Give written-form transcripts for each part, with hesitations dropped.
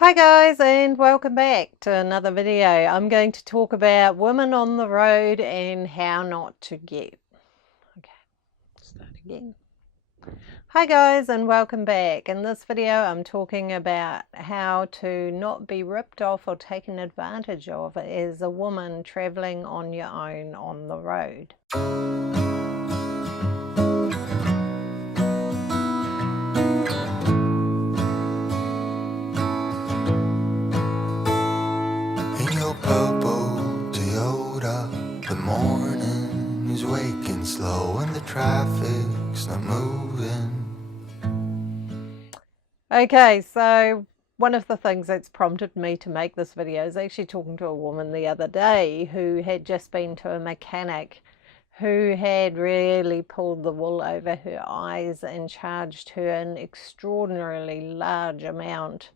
Hi guys, and welcome back to another video. I'm going to talk about women on the road and how not to get. Okay, start again. Hi guys, and welcome back. In this video I'm talking about how to not be ripped off or taken advantage of as a woman traveling on your own on the road. In your purple Toyota, the morning is waking slow and the traffic's not moving. Okay, so one of the things that's prompted me to make this video is actually talking to a woman the other day who had just been to a mechanic who had really pulled the wool over her eyes and charged her an extraordinarily large amount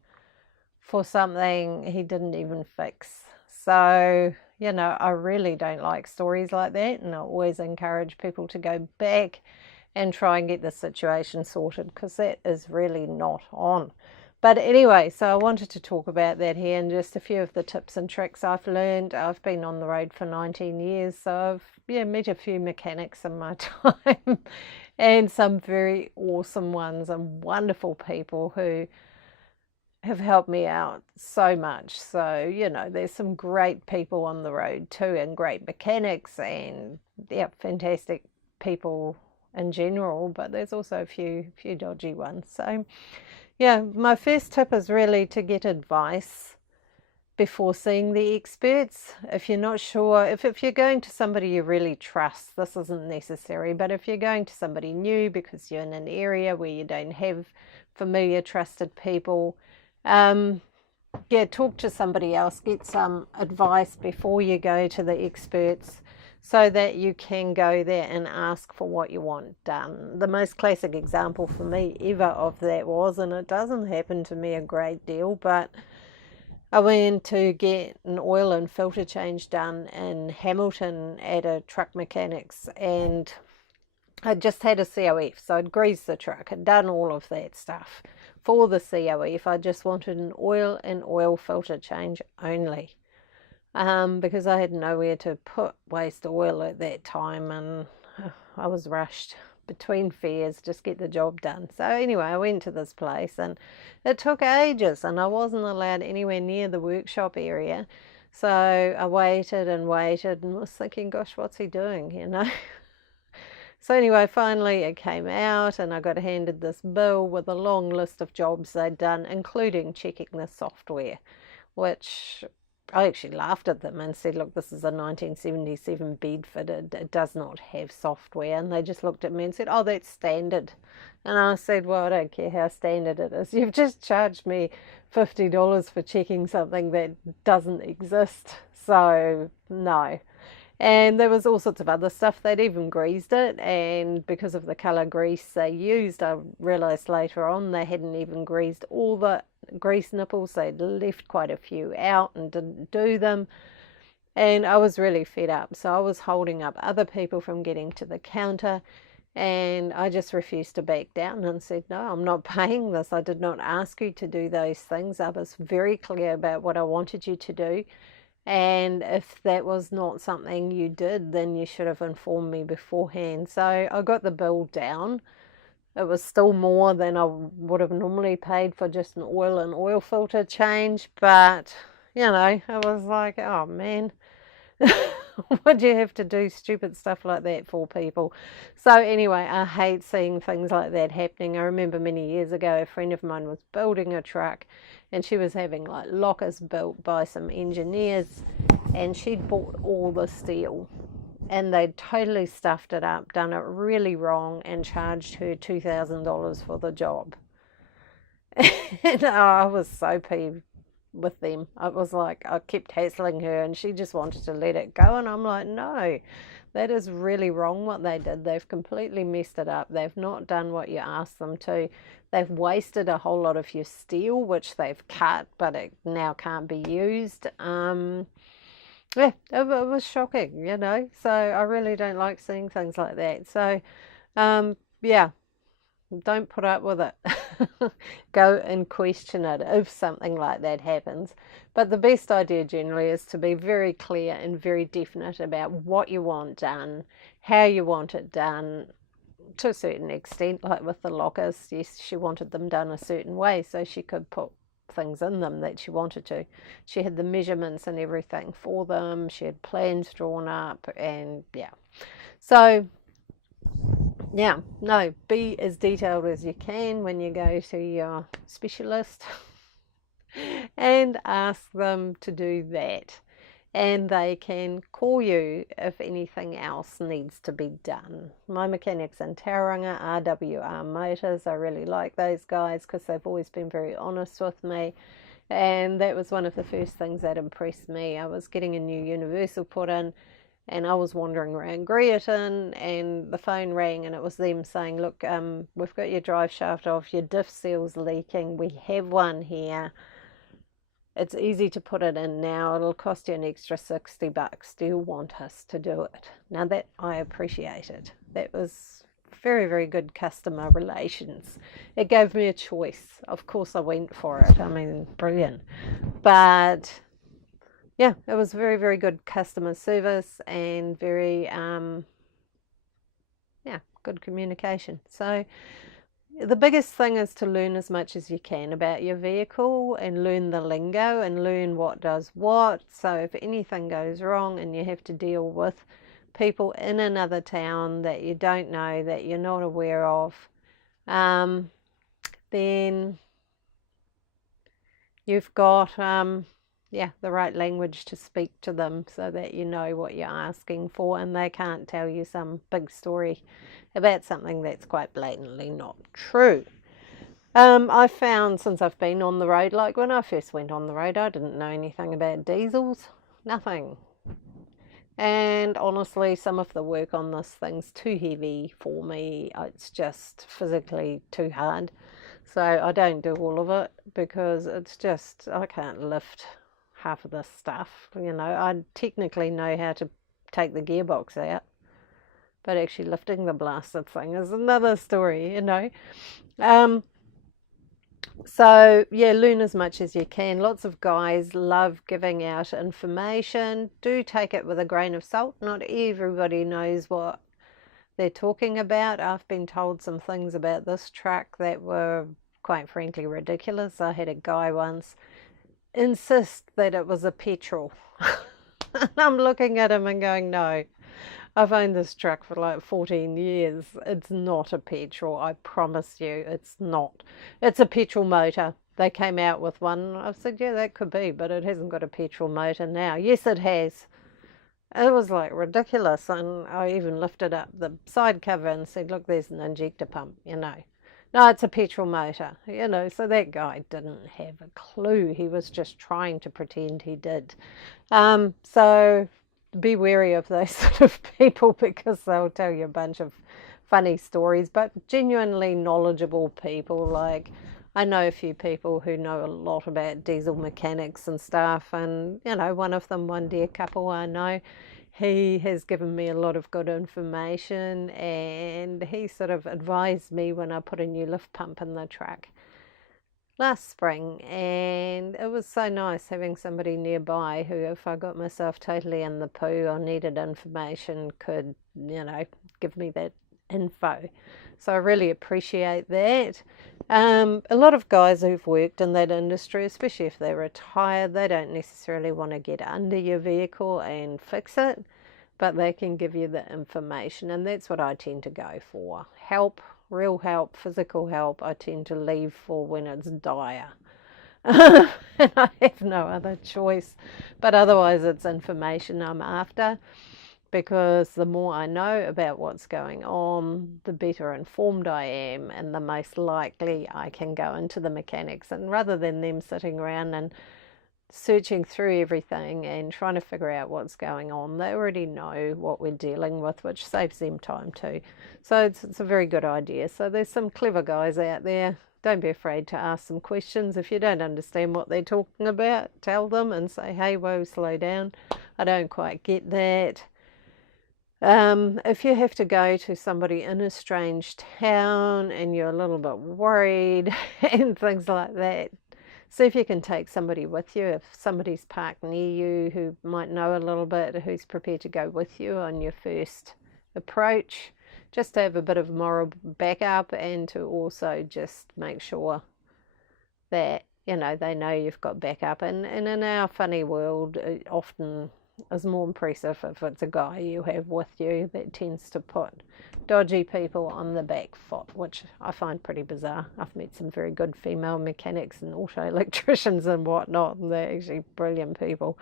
for something he didn't even fix. So, I really don't like stories like that, and I always encourage people to go back and try and get the situation sorted, because that is really not on. But anyway, so I wanted to talk about that here and just a few of the tips and tricks I've learned. I've been on the road for 19 years, so I've met a few mechanics in my time and some very awesome ones and wonderful people who have helped me out so much. So, there's some great people on the road too, and great mechanics, and fantastic people in general, but there's also a few dodgy ones. So my first tip is really to get advice before seeing the experts. If you're not sure, if you're going to somebody you really trust, this isn't necessary. But if you're going to somebody new because you're in an area where you don't have familiar, trusted people, talk to somebody else, get some advice before you go to the experts, so that you can go there and ask for what you want done. The most classic example for me ever of that was, and it doesn't happen to me a great deal, but I went to get an oil and filter change done in Hamilton at a truck mechanics, and I just had a COF, so I'd greased the truck, I'd done all of that stuff for the COF. I just wanted an oil and oil filter change only. Because I had nowhere to put waste oil at that time, and I was rushed between fares, just get the job done. So anyway, I went to this place and it took ages, and I wasn't allowed anywhere near the workshop area. So I waited and waited and was thinking, gosh, what's he doing? So anyway, finally it came out and I got handed this bill with a long list of jobs they'd done, including checking the software, which I actually laughed at them and said, look, this is a 1977 Bedford. It does not have software. And they just looked at me and said, oh, that's standard. And I said, well, I don't care how standard it is. You've just charged me $50 for checking something that doesn't exist. So, no. And there was all sorts of other stuff. They'd even greased it, and because of the colour grease they used, I realised later on they hadn't even greased all the grease nipples. They'd left quite a few out and didn't do them, and I was really fed up. So I was holding up other people from getting to the counter, and I just refused to back down and said, no, I'm not paying this. I did not ask you to do those things. I was very clear about what I wanted you to do. And if that was not something you did, then you should have informed me beforehand. So I got the bill down. It was still more than I would have normally paid for just an oil and oil filter change. But, I was like, oh man, what do you have to do stupid stuff like that for people? So anyway, I hate seeing things like that happening. I remember many years ago a friend of mine was building a truck, and she was having like lockers built by some engineers, and she'd bought all the steel and they'd totally stuffed it up, done it really wrong, and charged her $2,000 for the job. And I was so peeved with them. I was like, I kept hassling her and she just wanted to let it go, and I'm like, no, that is really wrong what they did. They've completely messed it up. They've not done what you asked them to. They've wasted a whole lot of your steel, which they've cut, but it now can't be used. Yeah, it was shocking, So I really don't like seeing things like that. So, yeah, Don't put up with it. Go and question it if something like that happens. But the best idea generally is to be very clear and very definite about what you want done, how you want it done, to a certain extent. Like with the lockers, yes, she wanted them done a certain way so she could put things in them that she wanted to. She had the measurements and everything for them. She had plans drawn up, and yeah. So yeah, no, be as detailed as you can when you go to your specialist and ask them to do that. And they can call you if anything else needs to be done. My mechanics in Tauranga, RWR Motors, I really like those guys because they've always been very honest with me. And that was one of the first things that impressed me. I was getting a new universal put in, and I was wandering around Greerton, and the phone rang, and it was them saying, look, we've got your drive shaft off, your diff seal's leaking, we have one here. It's easy to put it in now. It'll cost you an extra $60. Do you want us to do it? Now that I appreciated. That was very, very good customer relations. It gave me a choice. Of course I went for it. I mean, brilliant. But yeah, it was very, very good customer service and very, good communication. So the biggest thing is to learn as much as you can about your vehicle and learn the lingo and learn what does what. So if anything goes wrong and you have to deal with people in another town that you don't know, that you're not aware of, then you've got the right language to speak to them so that you know what you're asking for, and they can't tell you some big story about something that's quite blatantly not true. I found since I've been on the road, like when I first went on the road, I didn't know anything about diesels, nothing. And honestly, some of the work on this thing's too heavy for me. It's just physically too hard. So I don't do all of it because it's just, I can't lift half of this stuff. I technically know how to take the gearbox out, but actually lifting the blasted thing is another story, So yeah, learn as much as you can. Lots of guys love giving out information. Do take it with a grain of salt. Not everybody knows what they're talking about. I've been told some things about this truck that were quite frankly ridiculous. I had a guy once insist that it was a petrol. And I'm looking at him and going, no, I've owned this truck for like 14 years. It's not a petrol. I promise you, it's not. It's a petrol motor. They came out with one. I've said, yeah, that could be, but it hasn't got a petrol motor now. Yes, it has. It was like ridiculous. And I even lifted up the side cover and said, look, there's an injector pump, No, it's a petrol motor, so that guy didn't have a clue. He was just trying to pretend he did. So be wary of those sort of people because they'll tell you a bunch of funny stories, but genuinely knowledgeable people. Like, I know a few people who know a lot about diesel mechanics and stuff, and one of them, one dear couple I know, he has given me a lot of good information, and he sort of advised me when I put a new lift pump in the truck last spring, and it was so nice having somebody nearby who, if I got myself totally in the poo or needed information, could give me that info. So I really appreciate that. A lot of guys who've worked in that industry, especially if they're retired, they don't necessarily want to get under your vehicle and fix it, but they can give you the information, and that's what I tend to go for. Help, real help, physical help, I tend to leave for when it's dire. And I have no other choice, but otherwise it's information I'm after, because the more I know about what's going on, the better informed I am, and the most likely I can go into the mechanics. And rather than them sitting around and searching through everything and trying to figure out what's going on, they already know what we're dealing with, which saves them time too. So it's a very good idea. So there's some clever guys out there. Don't be afraid to ask some questions. If you don't understand what they're talking about, tell them and say, hey, whoa, slow down. I don't quite get that. If you have to go to somebody in a strange town and you're a little bit worried and things like that, see if you can take somebody with you. If somebody's parked near you who might know a little bit, who's prepared to go with you on your first approach, just to have a bit of moral backup and to also just make sure that, you know, they know you've got backup. And in our funny world, it often is more impressive if it's a guy you have with you. That tends to put dodgy people on the back foot, which I find pretty bizarre. I've met some very good female mechanics and auto electricians and whatnot, and they're actually brilliant people.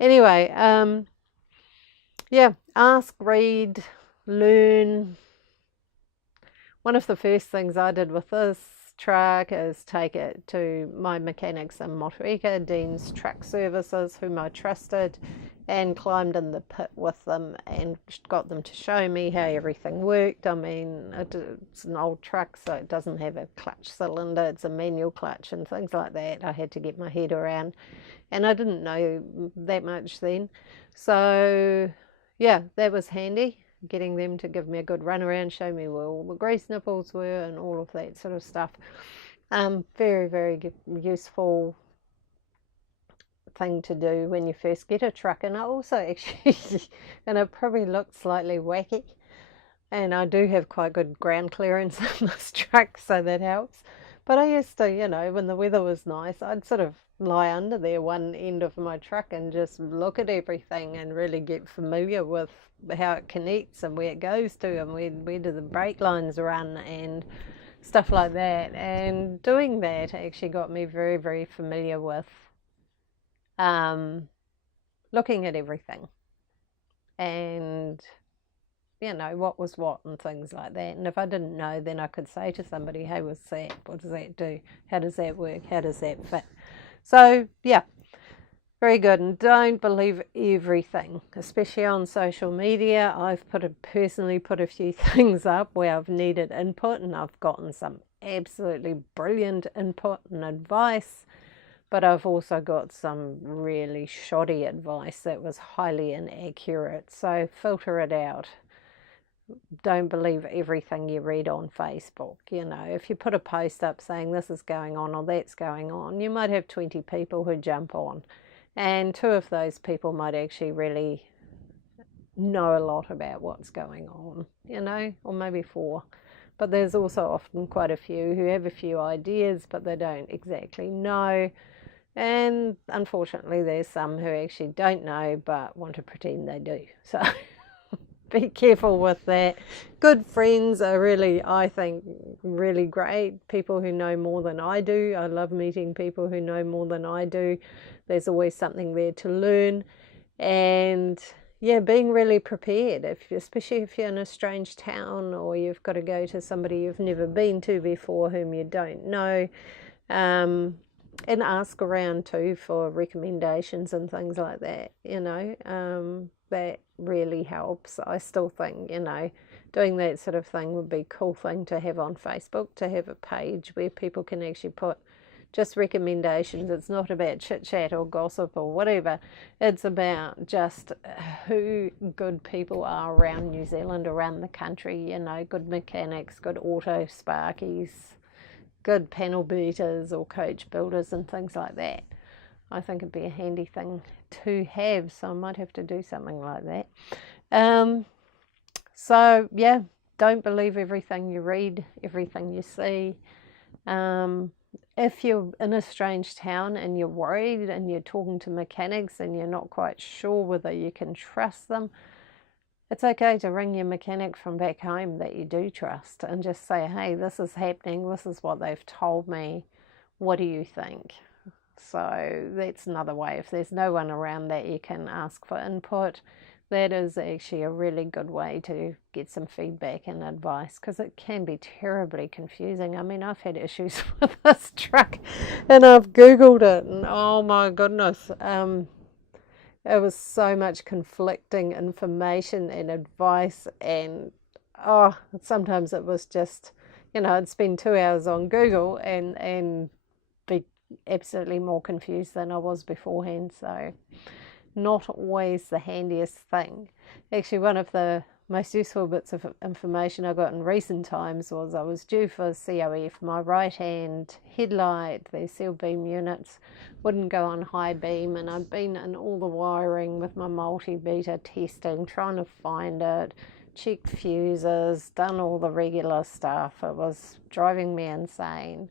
Anyway, yeah, ask, read, learn. One of the first things I did with this truck is take it to my mechanics in Motueka, Dean's Truck Services, whom I trusted, and climbed in the pit with them and got them to show me how everything worked. I mean, it's an old truck, so it doesn't have a clutch cylinder, it's a manual clutch and things like that. I had to get my head around, and I didn't know that much then. So yeah, that was handy, getting them to give me a good run around, show me where all the grease nipples were and all of that sort of stuff. Very, very useful thing to do when you first get a truck. And I also actually, and it probably looked slightly wacky, and I do have quite good ground clearance on this truck, so that helps. But I used to, you know, when the weather was nice, I'd sort of lie under there one end of my truck and just look at everything and really get familiar with how it connects and where it goes to and where do the brake lines run and stuff like that. And doing that actually got me very, very familiar with looking at everything and, you know, what was what and things like that. And if I didn't know, then I could say to somebody, hey, what's that? What does that do? How does that work? How does that fit? So yeah, very good. And don't believe everything, especially on social media. I've personally put a few things up where I've needed input, and I've gotten some absolutely brilliant input and advice, but I've also got some really shoddy advice that was highly inaccurate. So filter it out. Don't believe everything you read on Facebook. You know, if you put a post up saying this is going on or that's going on, you might have 20 people who jump on, and 2 of those people might actually really know a lot about what's going on, you know, or maybe 4. But there's also often quite a few who have a few ideas, but they don't exactly know. And unfortunately, there's some who actually don't know but want to pretend they do. So be careful with that. Good friends are really, I think, really great. People who know more than I do. I love meeting people who know more than I do. There's always something there to learn. And yeah, being really prepared, especially if you're in a strange town or you've got to go to somebody you've never been to before whom you don't know. And ask around too for recommendations and things like that, you know, that really helps. I still think, you know, doing that sort of thing would be a cool thing to have on Facebook, to have a page where people can actually put just recommendations. It's not about chit chat or gossip or whatever. It's about just who good people are around New Zealand, around the country, you know, good mechanics, good auto sparkies, good panel beaters or coach builders and things like that. I think it'd be a handy thing to have, so I might have to do something like that. So yeah, don't believe everything you read, everything you see. If you're in a strange town and you're worried and you're talking to mechanics and you're not quite sure whether you can trust them, it's okay to ring your mechanic from back home that you do trust and just say, hey, this is happening, this is what they've told me, what do you think? So that's another way. If there's no one around that you can ask for input, that is actually a really good way to get some feedback and advice, because it can be terribly confusing. I mean, I've had issues with this truck and I've Googled it and oh my goodness, it was so much conflicting information and advice, and sometimes it was just, you know, I'd spend 2 hours on Google and be absolutely more confused than I was beforehand. So not always the handiest thing. Actually, one of the most useful bits of information I got in recent times was I was due for COE for my right hand headlight. The seal beam units wouldn't go on high beam, and I'd been in all the wiring with my multimeter testing, trying to find it, checked fuses, done all the regular stuff. It was driving me insane.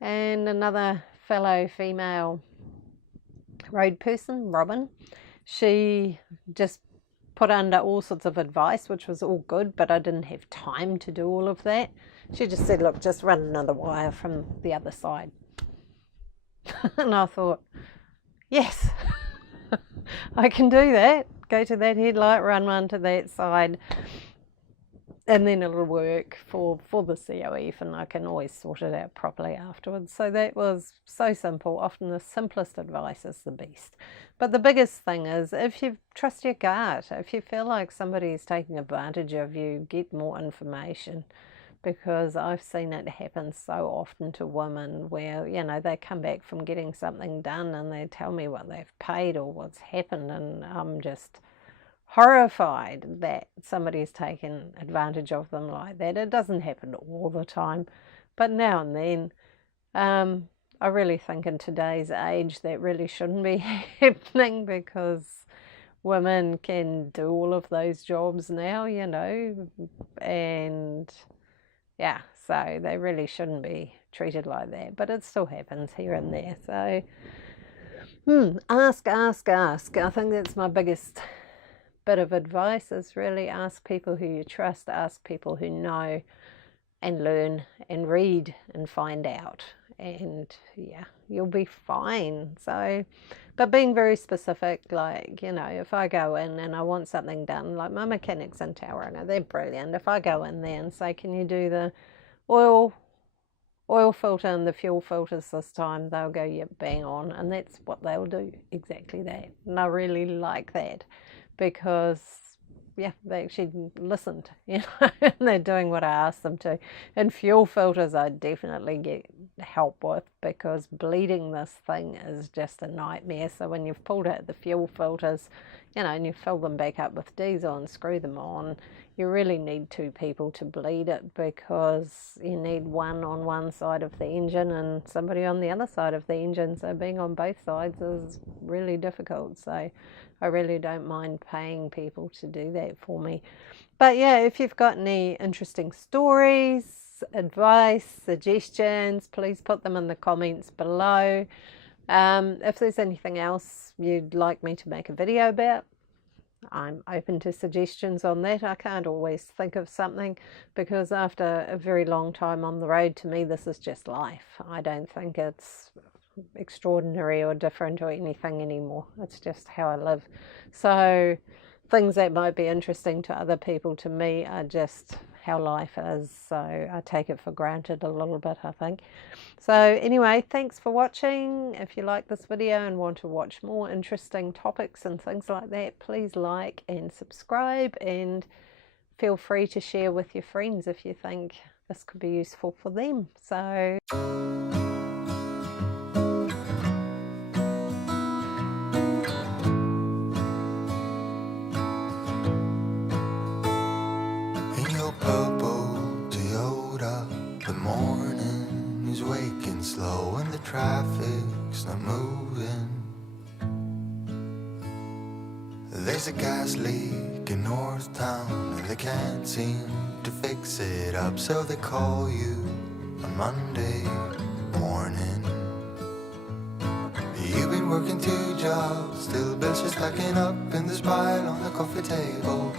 And another fellow female road person, Robin, she just put under all sorts of advice, which was all good, but I didn't have time to do all of that. She just said, look, just run another wire from the other side. And I thought, yes, I can do that. Go to that headlight, run one to that side, and then it'll work for the COE, and I can always sort it out properly afterwards. So that was so simple. Often the simplest advice is the best. But the biggest thing is, if you trust your gut, if you feel like somebody's taking advantage of you, get more information, because I've seen it happen so often to women where, you know, they come back from getting something done and they tell me what they've paid or what's happened, and I'm just horrified that somebody's taken advantage of them like that. It doesn't happen all the time, but now and then. I really think in today's age that really shouldn't be happening, because women can do all of those jobs now, you know, and yeah, so they really shouldn't be treated like that, but it still happens here and there. So ask. I think that's my biggest bit of advice, is really ask people who you trust, ask people who know, and learn and read and find out, and yeah, you'll be fine. So, but being very specific, like, you know, if I go in and I want something done, like my mechanics in Tauranga, they're brilliant. If I go in there and say, can you do the oil filter and the fuel filters this time, they'll go, yep, bang on, and that's what they'll do, exactly that. And I really like that, because yeah, they actually listened, you know, and they're doing what I asked them to. And fuel filters I definitely get help with, because bleeding this thing is just a nightmare. So when you've pulled out the fuel filters, you know, and you fill them back up with diesel and screw them on, you really need two people to bleed it, because you need one on one side of the engine and somebody on the other side of the engine. So being on both sides is really difficult. So I really don't mind paying people to do that for me. But yeah, if you've got any interesting stories, advice, suggestions, please put them in the comments below. If there's anything else you'd like me to make a video about, I'm open to suggestions on that. I can't always think of something, because after a very long time on the road, to me this is just life. I don't think it's extraordinary or different or anything anymore. It's just how I live. So things that might be interesting to other people, to me, are just how life is. So I take it for granted a little bit, I think. So anyway, thanks for watching. If you like this video and want to watch more interesting topics and things like that, please like and subscribe, and feel free to share with your friends if you think this could be useful for them. So the morning is waking slow and the traffic's not moving. There's a gas leak in North Town and they can't seem to fix it up, so they call you on Monday morning. You've been working 2 jobs, still bills are stacking up in this pile on the coffee table.